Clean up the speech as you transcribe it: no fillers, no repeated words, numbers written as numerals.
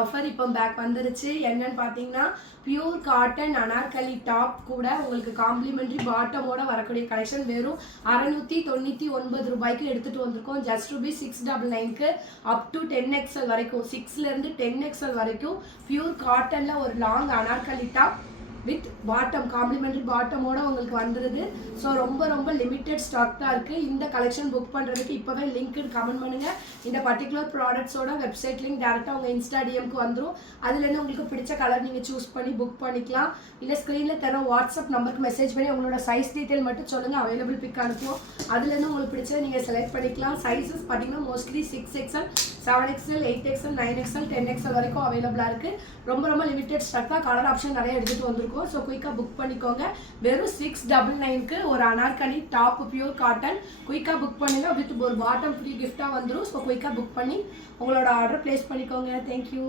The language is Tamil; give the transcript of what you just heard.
ஆஃபர் இப்போ பேக் வந்துருச்சு. என்னன்னு பார்த்தீங்கன்னா பியூர் காட்டன் அனார்கலி டாப் கூட உங்களுக்கு காம்ப்ளிமெண்ட்ரி பாட்டமோட வரக்கூடிய கலெக்ஷன் வெறும் 699 ரூபாய்க்கு எடுத்துகிட்டு வந்திருக்கோம். ஜஸ்ட் ருபீஸ் 699க்கு அப் டு 10XL வரைக்கும் 6லேருந்து 10XL வரைக்கும் பியூர் காட்டனில் ஒரு long Anarkali top with bottom complimentary பாட்டமோட உங்களுக்கு வந்துடுது. ஸோ ரொம்ப லிமிட்டட் ஸ்டாக் தான் இருக்குது. இந்த கலெக்ஷன் புக் பண்ணுறதுக்கு இப்போவே லிங்க் கமெண்ட் பண்ணுங்கள். இந்த பர்டிகுலர் ப்ராடக்ட்ஸோட வெப்சைட் லிங்க் டேரெக்டாக உங்கள் இன்ஸ்டா டிஎம்க்கு வந்துடும். அதுலேருந்து உங்களுக்கு பிடிச்ச கலர் நீங்கள் சூஸ் பண்ணி புக் பண்ணிக்கலாம். இல்லை ஸ்க்ரீனில் தர வாட்ஸ்அப் நம்பருக்கு மெசேஜ் பண்ணி உங்களோட சைஸ் டீட்டெயில் மட்டும் சொல்லுங்கள், அவைலபிள் பிக் அனுப்புவோம். அதுலேருந்து உங்களுக்கு பிடிச்சதை நீங்கள் செலக்ட் பண்ணிக்கலாம். சைஸஸ் பார்த்தீங்கன்னா mostly 6XL 7XL 8XL 9XL 10XL வரைக்கும் அவைலபிளாக இருக்குது. ரொம்ப லிமிட்டட் ஸ்டாக் தான். கலர் ஆப்ஷன் நிறைய எடுத்துகிட்டு வந்திருக்கோம். ஸோ குயிக்காக புக் பண்ணிக்கோங்க. வெறும் 699க்கு ஒரு அனார்கலி டாப் பியூர் காட்டன் குயிக்காக புக் பண்ணுங்க. வித் ஒரு பாட்டம் ஃப்ரீ கிஃப்டாக வந்துடும். ஸோ குயிக்காக புக் பண்ணி உங்களோட ஆர்டர் பிளேஸ் பண்ணிக்கோங்க. தேங்க்யூ.